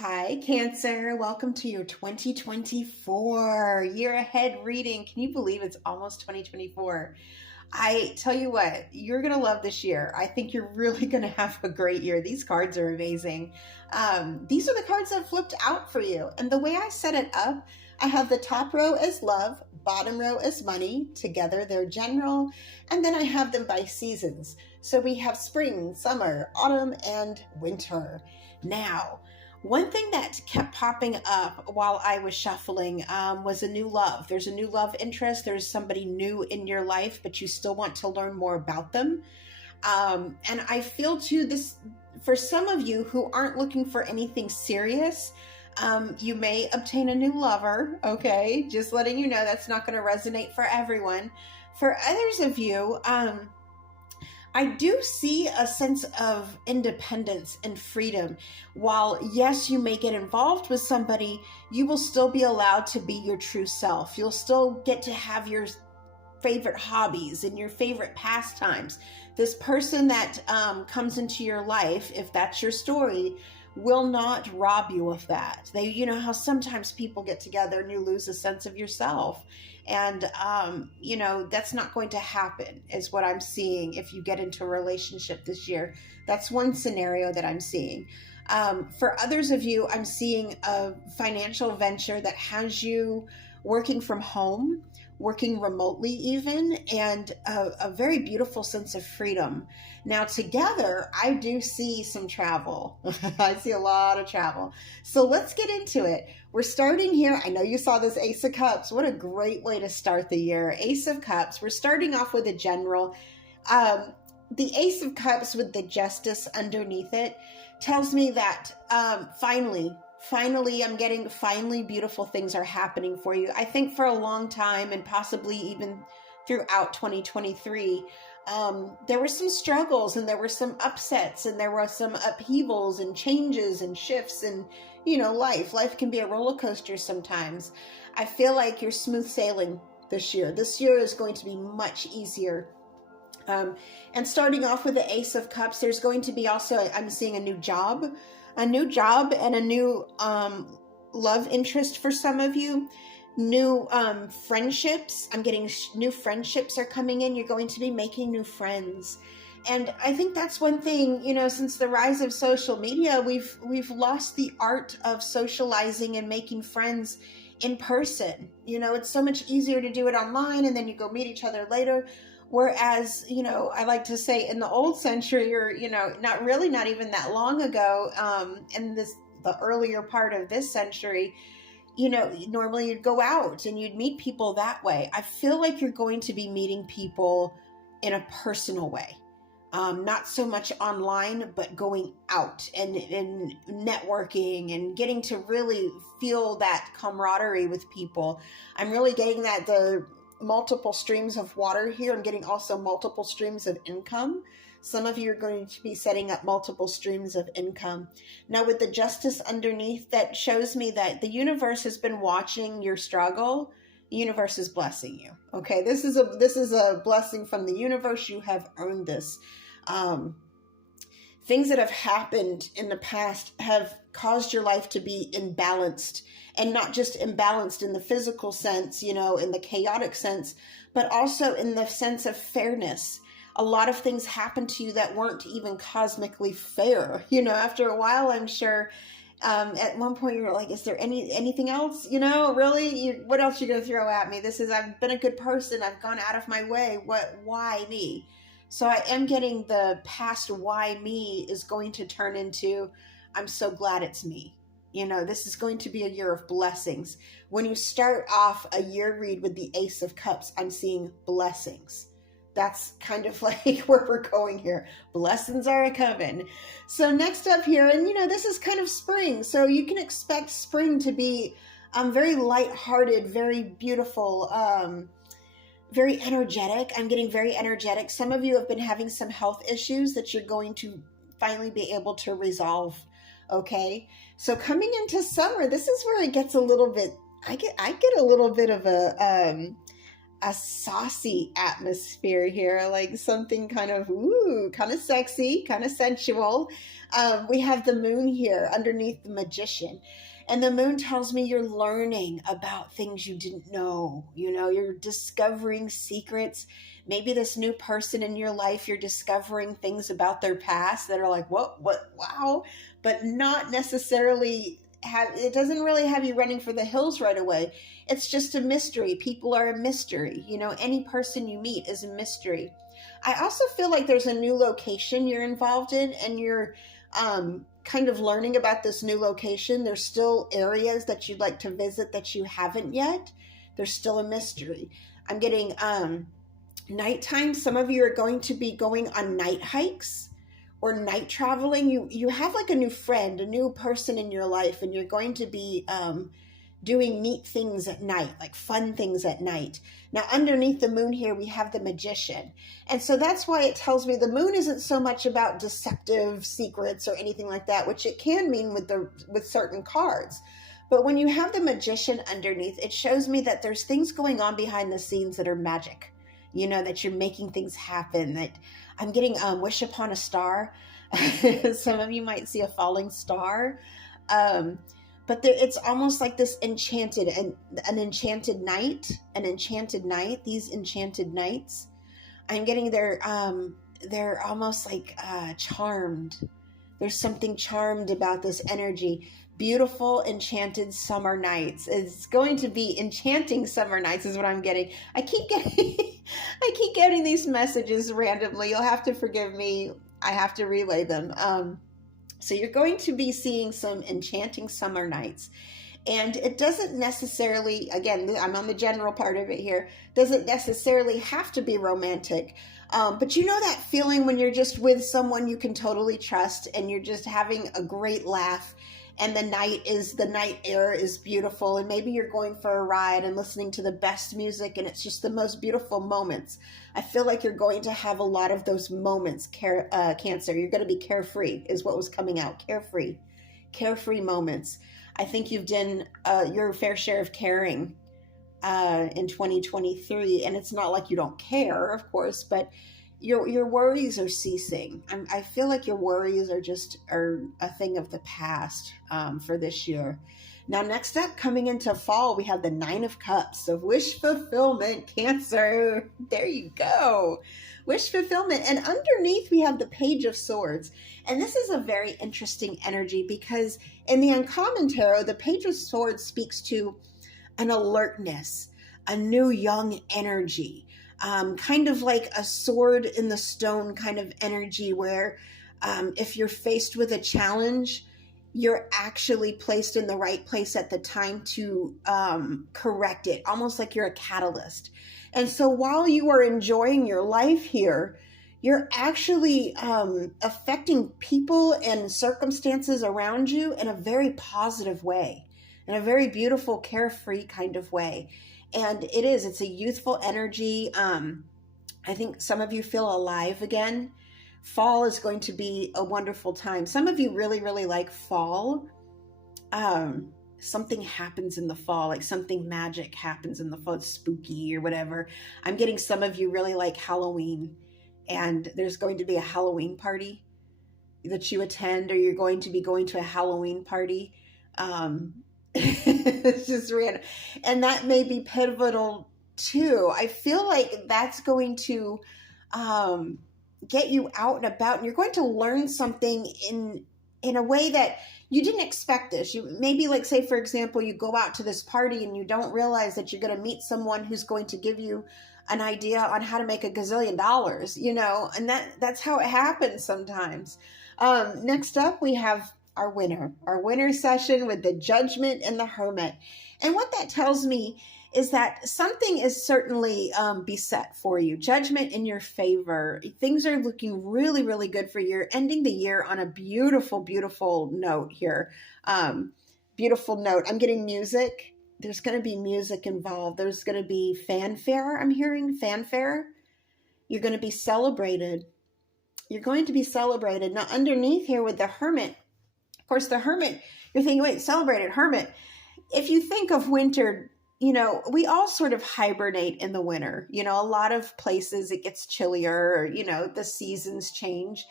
Hi, Cancer. Welcome to your 2024 year ahead reading. Can you believe it's almost 2024? I tell you what, you're going to love this year. I think you're really going to have a great year. These cards are amazing. These are the cards that flipped out for you. And the way I set it up, I have the top row as love, bottom row as money. Together, they're general. And then I have them by seasons. So we have spring, summer, autumn, and winter. Now, one thing that kept popping up while I was shuffling was a new love. There's a new love interest. There's somebody new in your life, but you still want to learn more about them. And I feel too this for some of you who aren't looking for anything serious. You may obtain a new lover. Okay, just letting you know that's not going to resonate for everyone. For others of you, I do see a sense of independence and freedom. While, yes, you may get involved with somebody, you will still be allowed to be your true self. You'll still get to have your favorite hobbies and your favorite pastimes. This person that comes into your life, if that's your story, will not rob you of that. You know how sometimes people get together and you lose a sense of yourself. And, that's not going to happen, is what I'm seeing if you get into a relationship this year. That's one scenario that I'm seeing. For others of you, I'm seeing a financial venture that has you working from home, working remotely even, and a very beautiful sense of freedom. Now together, I do see some travel. I see a lot of travel. So let's get into it. We're starting here. I know you saw this Ace of Cups. What a great way to start the year. Ace of Cups. We're starting off with a general. The Ace of Cups with the Justice underneath it tells me that finally, I'm getting finally beautiful things are happening for you. I think for a long time and possibly even throughout 2023, there were some struggles and there were some upsets and there were some upheavals and changes and shifts and, life can be a roller coaster sometimes. I feel like you're smooth sailing this year. This year is going to be much easier. And starting off with the Ace of Cups, there's going to be also, I'm seeing a new job and a new love interest for some of you. New friendships. I'm getting new friendships are coming in. You're going to be making new friends. And I think that's one thing, since the rise of social media, we've lost the art of socializing and making friends in person. It's so much easier to do it online and then you go meet each other later. Whereas, I like to say in the old century or, not even that long ago, in the earlier part of this century, normally you'd go out and you'd meet people that way. I feel like you're going to be meeting people in a personal way. Not so much online, but going out and networking and getting to really feel that camaraderie with people. I'm really getting that the multiple streams of water here. I'm getting also multiple streams of income. Some of you are going to be setting up multiple streams of income. Now with the Justice underneath, that shows me that the universe has been watching your struggle. The universe is blessing you. Okay, this is a blessing from the universe. You have earned this. Things that have happened in the past have caused your life to be imbalanced, and not just imbalanced in the physical sense, in the chaotic sense, but also in the sense of fairness. A lot of things happened to you that weren't even cosmically fair. After a while, I'm sure at one point you're like, is there anything else? Really? What else are you going to throw at me? I've been a good person. I've gone out of my way. Why me? So I am getting the past why me is going to turn into, I'm so glad it's me. This is going to be a year of blessings. When you start off a year read with the Ace of Cups, I'm seeing blessings. That's kind of like where we're going here. Blessings are coming. So next up here, and this is kind of spring. So you can expect spring to be very lighthearted, very beautiful, very energetic. I'm getting very energetic. Some of you have been having some health issues that you're going to finally be able to resolve. Okay. So coming into summer, this is where it gets a little bit, I get a little bit of a saucy atmosphere here, like something kind of, ooh, kind of sexy, kind of sensual. We have the moon here underneath the magician. And the moon tells me you're learning about things you didn't know. You know, you're discovering secrets. Maybe this new person in your life, you're discovering things about their past that are like, what, wow, but not necessarily have, it doesn't really have you running for the hills right away. It's just a mystery. People are a mystery. You know, any person you meet is a mystery. I also feel like there's a new location you're involved in, and you're kind of learning about this new location. There's still areas that you'd like to visit that you haven't yet. There's still a mystery. I'm getting nighttime. Some of you are going to be going on night hikes or night traveling. You have like a new friend, a new person in your life, and you're going to be doing neat things at night, like fun things at night. Now, underneath the moon here, we have the magician. And so that's why it tells me the moon isn't so much about deceptive secrets or anything like that, which it can mean with certain cards. But when you have the magician underneath, it shows me that there's things going on behind the scenes that are magic, you know, that you're making things happen. That I'm getting wish upon a star. Some of you might see a falling star. But it's almost like this enchanted, an enchanted night, these enchanted nights. I'm getting they're almost like charmed. There's something charmed about this energy. Beautiful, enchanted summer nights. It's going to be enchanting summer nights is what I'm getting. I keep getting these messages randomly. You'll have to forgive me. I have to relay them. So you're going to be seeing some enchanting summer nights. And it doesn't necessarily, again, I'm on the general part of it here, doesn't necessarily have to be romantic. But you know that feeling when you're just with someone you can totally trust and you're just having a great laugh, and the night air is beautiful, and maybe you're going for a ride and listening to the best music, and it's just the most beautiful moments. I feel like you're going to have a lot of those moments, Cancer. You're going to be carefree is what was coming out. Carefree moments. I think you've done your fair share of caring in 2023, and it's not like you don't care, of course, but your worries are ceasing. I feel like your worries are a thing of the past for this year. Now, next up, coming into fall, we have the Nine of Cups. So wish fulfillment, Cancer. There you go. Wish fulfillment. And underneath, we have the Page of Swords. And this is a very interesting energy because in the Uncommon Tarot, the Page of Swords speaks to an alertness, a new young energy, kind of like a sword in the stone kind of energy where if you're faced with a challenge, you're actually placed in the right place at the time to correct it, almost like you're a catalyst. And so while you are enjoying your life here, you're actually affecting people and circumstances around you in a very positive way, in a very beautiful, carefree kind of way. And it's a youthful energy. I think some of you feel alive again. Fall is going to be a wonderful time. Some of you really, really like fall. Something happens in the fall, like something magic happens in the fall, it's spooky or whatever. I'm getting some of you really like Halloween, and there's going to be a Halloween party that you attend, or you're going to be going to a Halloween party. It's just random. And that may be pivotal too. I feel like that's going to get you out and about, and you're going to learn something in a way that you didn't expect this. You maybe, like, say, for example, you go out to this party and you don't realize that you're going to meet someone who's going to give you an idea on how to make $1 gazillion, you know, and that's how it happens sometimes. Next up, we have our winner session with the Judgment and the Hermit. And what that tells me is that something is certainly beset for you. Judgment in your favor. Things are looking really, really good for you. You're ending the year on a beautiful, beautiful note here. Beautiful note. I'm getting music. There's going to be music involved. There's going to be fanfare. I'm hearing fanfare. You're going to be celebrated. You're going to be celebrated. Now, underneath here with the Hermit, of course, the Hermit, you're thinking, wait, celebrated, Hermit. If you think of winter we all sort of hibernate in the winter. A lot of places it gets chillier, or, the seasons change.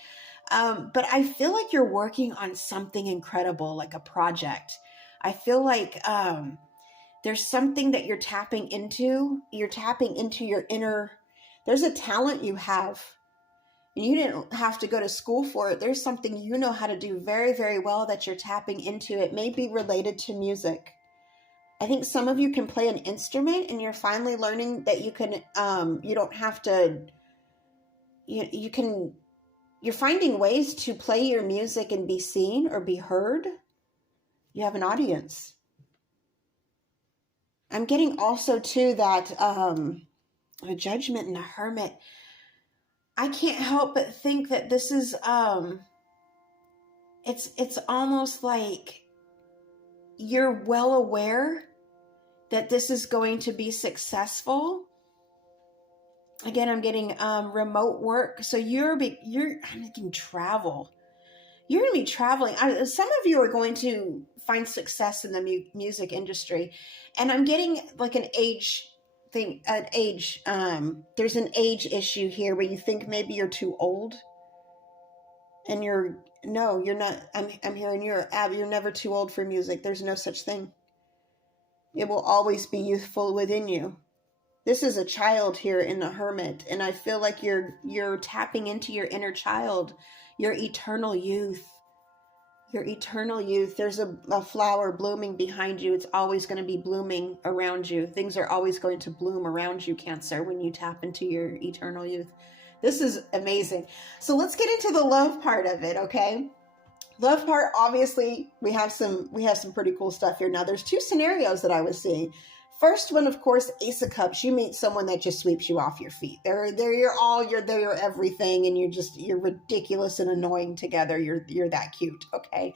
But I feel like you're working on something incredible, like a project. I feel like there's something that you're tapping into. You're tapping into your inner, there's a talent you have. And you didn't have to go to school for it. There's something you know how to do very, very well that you're tapping into. It may be related to music. I think some of you can play an instrument, and you're finally learning that you can, you don't have to, you can, you're finding ways to play your music and be seen or be heard. You have an audience. I'm getting also too that a Judgment and a Hermit. I can't help but think that this is it's almost like you're well aware that this is going to be successful. Again, I'm getting remote work. So I'm thinking travel. You're going to be traveling. Some of you are going to find success in the music industry. And I'm getting like an age thing, there's an age issue here where you think maybe you're too old. And you're not. I'm hearing you're never too old for music. There's no such thing. It will always be youthful within you. This is a child here in the Hermit, and I feel like you're tapping into your inner child, your eternal youth. Your eternal youth. There's a flower blooming behind you. It's always going to be blooming around you. Things are always going to bloom around you, Cancer, when you tap into your eternal youth. This is amazing. So let's get into the love part of it, okay? Love part, obviously, we have some pretty cool stuff here. Now, there's two scenarios that I was seeing. First one, of course, Ace of Cups. You meet someone that just sweeps you off your feet. They're your everything, and you're ridiculous and annoying together. You're that cute, okay?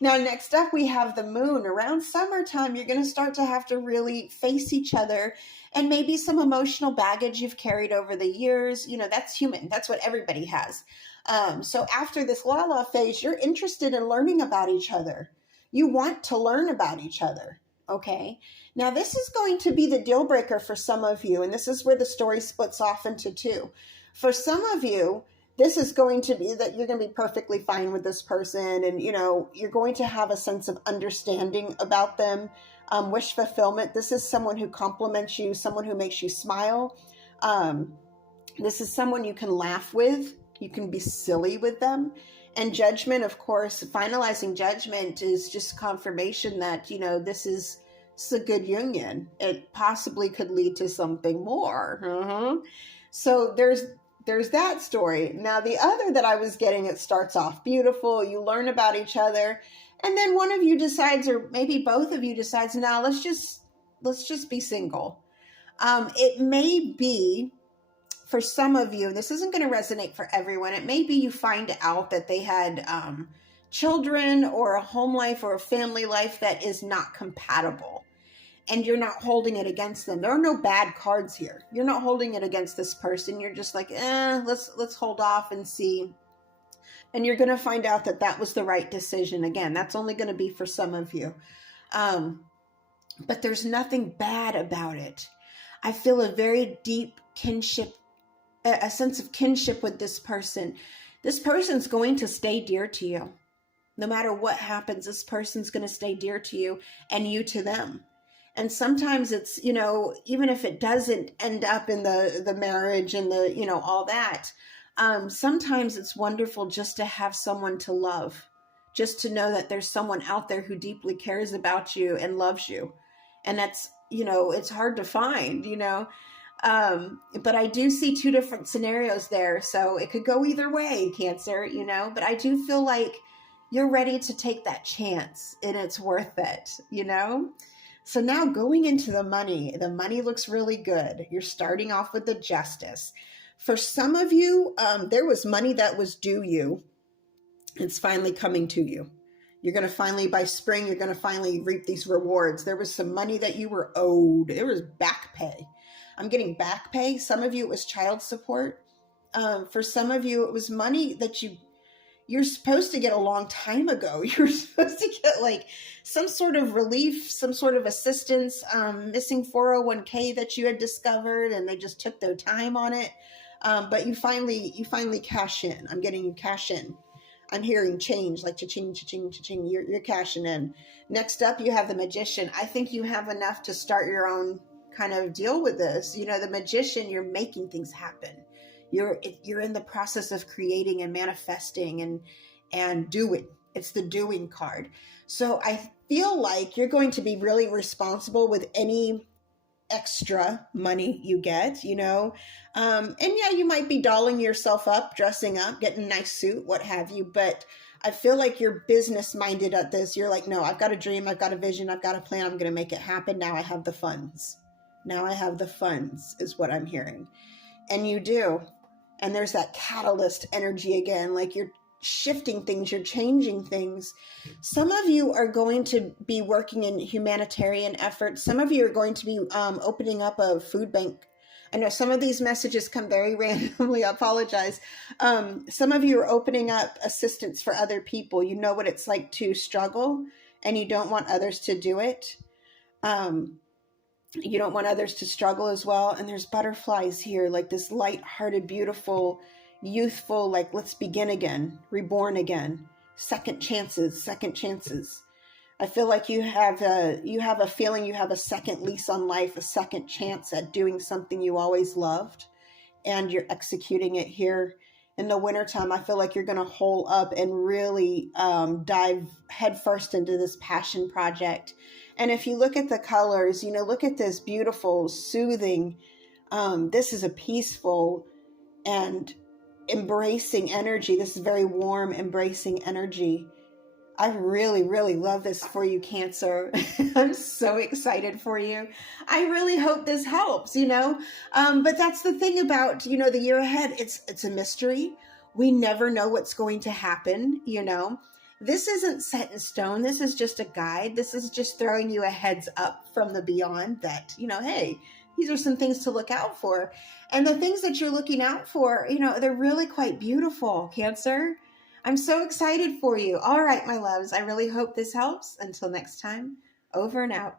Now, next up, we have the Moon. Around summertime, you're going to start to have to really face each other, and maybe some emotional baggage you've carried over the years. That's human. That's what everybody has. So after this la-la phase, you're interested in learning about each other. You want to learn about each other. Okay. Now this is going to be the deal breaker for some of you. And this is where the story splits off into two. For some of you, this is going to be that you're going to be perfectly fine with this person. And, you're going to have a sense of understanding about them. Wish fulfillment. This is someone who compliments you, someone who makes you smile. This is someone you can laugh with. You can be silly with them. And Judgment, of course, finalizing Judgment is just confirmation that, this is a good union. It possibly could lead to something more. So there's that story. Now, the other that I was getting, it starts off beautiful. You learn about each other. And then one of you decides, or maybe both of you decides, now let's just be single. It may be, for some of you, this isn't going to resonate for everyone. It may be you find out that they had children or a home life or a family life that is not compatible, and you're not holding it against them. There are no bad cards here. You're not holding it against this person. You're just like, let's hold off and see. And you're going to find out that that was the right decision. Again, that's only going to be for some of you. But there's nothing bad about it. I feel a very deep kinship, a sense of kinship with this person. This person's going to stay dear to you. No matter what happens, this person's going to stay dear to you and you to them. And sometimes it's, even if it doesn't end up in the marriage and all that, sometimes it's wonderful just to have someone to love, just to know that there's someone out there who deeply cares about you and loves you. And that's, it's hard to find, but I do see two different scenarios there. So it could go either way, Cancer, but I do feel like you're ready to take that chance and it's worth it, So now going into the money looks really good. You're starting off with the Justice. For some of you, there was money that was due you. It's finally coming to you. You're going to finally, by spring, you're going to finally reap these rewards. There was some money that you were owed. It was back pay. I'm getting back pay. Some of you, it was child support. For some of you, it was money that you you're supposed to get a long time ago. You're supposed to get like some sort of relief, some sort of assistance, missing 401k that you had discovered, and they just took their time on it. But you finally cash in. I'm getting you cash in. I'm hearing change, like cha-ching, cha-ching, cha-ching. You're cashing in. Next up, you have the Magician. I think you have enough to start your own kind of deal with this. You know, the Magician, you're making things happen. You're in the process of creating and manifesting and doing. It's the doing card. So I feel like you're going to be really responsible with any extra money you get, you know. And yeah, you might be dolling yourself up, dressing up, getting a nice suit, what have you. But I feel like you're business minded at this. You're like, no, I've got a dream, I've got a vision, I've got a plan, I'm going to make it happen. Now I have the funds. Now I have the funds is what I'm hearing. And you do. And there's that catalyst energy again, like you're shifting things, you're changing things. Some of you are going to be working in humanitarian efforts. Some of you are going to be opening up a food bank. I know some of these messages come very randomly. I apologize. Some of you are opening up assistance for other people. You know what it's like to struggle, and you don't want others to do it. You don't want others to struggle as well. And there's butterflies here, like this light-hearted, beautiful, youthful, like let's begin again, reborn again, second chances, second chances. I feel like you have a feeling you have a second lease on life, a second chance at doing something you always loved, and you're executing it here. In the wintertime, I feel like you're going to hole up and really dive headfirst into this passion project. And if you look at the colors, you know, look at this beautiful, soothing, this is a peaceful and embracing energy. This is very warm, embracing energy. I really, really love this for you, Cancer. I'm so excited for you. I really hope this helps, you know. But that's the thing about, you know, the year ahead. It's a mystery. We never know what's going to happen, you know. This isn't set in stone. This is just a guide. This is just throwing you a heads up from the beyond that, you know, hey, these are some things to look out for. And the things that you're looking out for, you know, they're really quite beautiful, Cancer. I'm so excited for you. All right, my loves, I really hope this helps. Until next time, over and out.